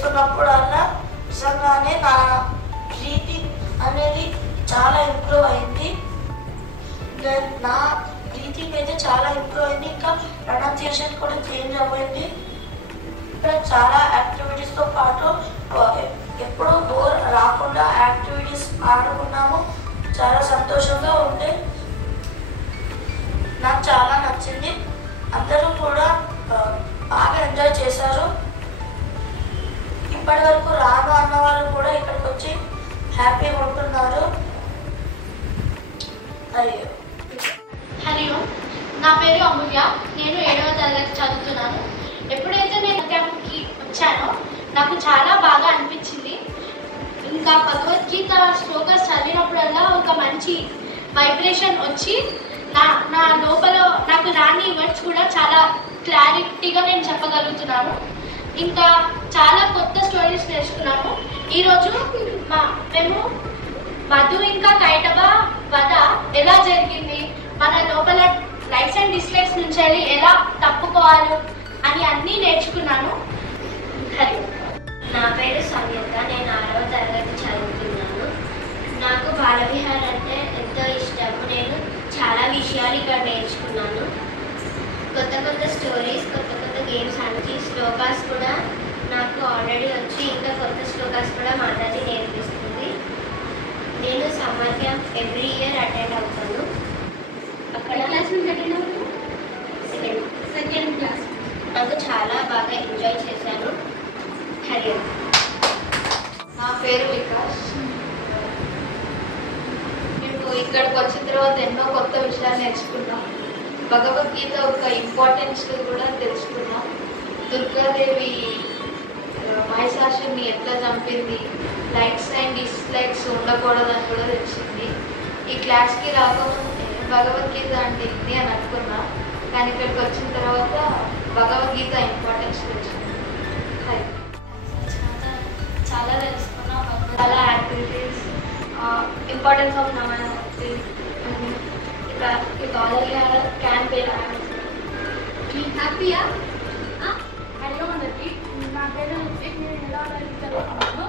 చేస్తున్నప్పుడల్లా నిజంగానే నా రీడింగ్ అనేది చాలా ఇంప్రూవ్ అయింది. నా రీడింగ్ అయితే చాలా ఇంప్రూవ్ అయింది. ఇంకా ప్రొనౌన్సియేషన్ కూడా చేంజ్ అవ్వండి. ఇక్కడ చాలా యాక్టివిటీస్తో పాటు ఎప్పుడూ బోర్ రాకుండా యాక్టివిటీస్ ఆడుకున్నాము. చాలా సంతోషంగా ఉండే నాకు చాలా నచ్చింది. అందరూ కూడా బాగా ఎంజాయ్ చేశారు. ఇప్పటి వరకు రాను అన్న వాళ్ళు కూడా ఇక్కడికి వచ్చి హ్యాపీగా ఉంటున్నారు. హరి ఓం, నా పేరు అమూల్య. నేను 7వ తరగతి చదువుతున్నాను. ఎప్పుడైతే నేను క్యాంప్కి వచ్చానో నాకు చాలా బాగా అనిపించింది. ఇంకా భగవద్గీత శ్లోకాస్ చదివినప్పుడల్లా ఒక మంచి వైబ్రేషన్ వచ్చి నా లోపల నాకు రాని వర్డ్స్ కూడా చాలా క్లారిటీగా నేను చెప్పగలుగుతున్నాను. ఇంకా చాలా కొత్త స్టోరీస్ నేర్చుకున్నాము. ఈరోజు మేము మధు ఇంకా కైటబ వధ ఎలా జరిగింది, మన లోపల లైక్స్ అండ్ డిస్లైక్స్ నుంచి వెళ్ళి ఎలా తప్పుకోవాలి అని అన్నీ నేర్చుకున్నాను. నా పేరు సంయుక్త. నేను 6వ తరగతి చదువుతున్నాను. నాకు బాలవిహార్ అంటే ఎంతో ఇష్టము. నేను చాలా విషయాలు ఇక్కడ నేర్చుకున్నాను. కొత్త కొత్త స్టోరీస్, కొత్త కొత్త గేమ్స్ అంటే శ్లోకాస్ కూడా నాకు ఆల్రెడీ వచ్చి ఇంకా కొత్త శ్లోకాస్ కూడా మాతాజీ నేర్పిస్తుంది. నేను summer camp every year attend అవుతాను. అక్కడ సెకండ్ క్లాస్ నాకు చాలా బాగా ఎంజాయ్ చేశాను. హరి ఓం. నా పేరు వికాస్. మేము ఇక్కడికి వచ్చిన తర్వాత ఎన్నో కొత్త విషయాలు నేర్చుకున్నాం. భగవద్గీత యొక్క ఇంపార్టెన్స్ కూడా తెలుసుకున్నాం. దుర్గాదేవి మహిషాసుని ఎట్లా చంపింది, లైక్స్ అండ్ డిస్లైక్స్ ఉండకూడదని కూడా తెలిసింది. ఈ క్లాస్కి రాకముందే భగవద్గీత అంటే ఇది అని అనుకున్నా, కానీ ఇక్కడికి వచ్చిన తర్వాత భగవద్గీత ఇంపార్టెన్స్ తెలిసింది. చాలా తెలుసుకున్నాం. చాలా యాక్టివిటీస్, ఇంపార్టెన్స్ ఆఫ్ నమస్తే, ఈ బాలవిహార క్యాంప్ హ్యాపీయా? హలో అందరికి, నా పేరు రుత్విక్. నేను 7వ తరగతి చదువుతున్నాను.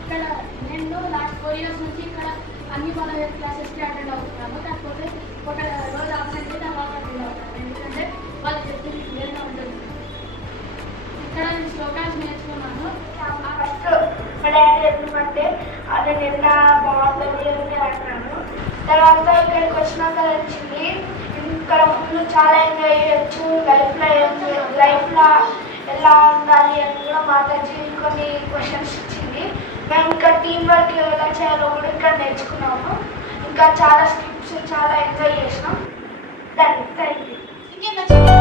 ఇక్కడ నేను లాస్ట్ 4 years నుంచి ఇక్కడ అన్ని బాలవిహార్ క్లాసెస్కి అటెండ్ అవుతున్నాను. కాకపోతే ఒక రోజు ఆబ్సెంట్ అయితే తర్వాత అటెండ్ అవుతాను, ఎందుకంటే వాళ్ళు చెప్పింది క్లియర్గా ఉంటుంది. ఇక్కడ నేను శ్లోకాస్ నేర్చుకున్నాను. ఫస్ట్ మా డాడీ ఎందుకంటే అది నిన్న బాగుంటుంది అని అంటున్నాను. తర్వాత ఇక్కడికి వచ్చినాక వచ్చింది ఇక్కడ ముందు చాలా ఎంజాయ్ చేయొచ్చు. లైఫ్లో ఎలా ఉండాలి అని కూడా మాతాజీ కొన్ని క్వశ్చన్స్ ఇచ్చింది. మేము ఇంకా టీం వర్క్ ఎలా చేయాలో కూడా ఇక్కడ నేర్చుకున్నాము. ఇంకా చాలా స్క్రిప్ట్స్ చాలా ఎంజాయ్ చేసినాం. Thank you.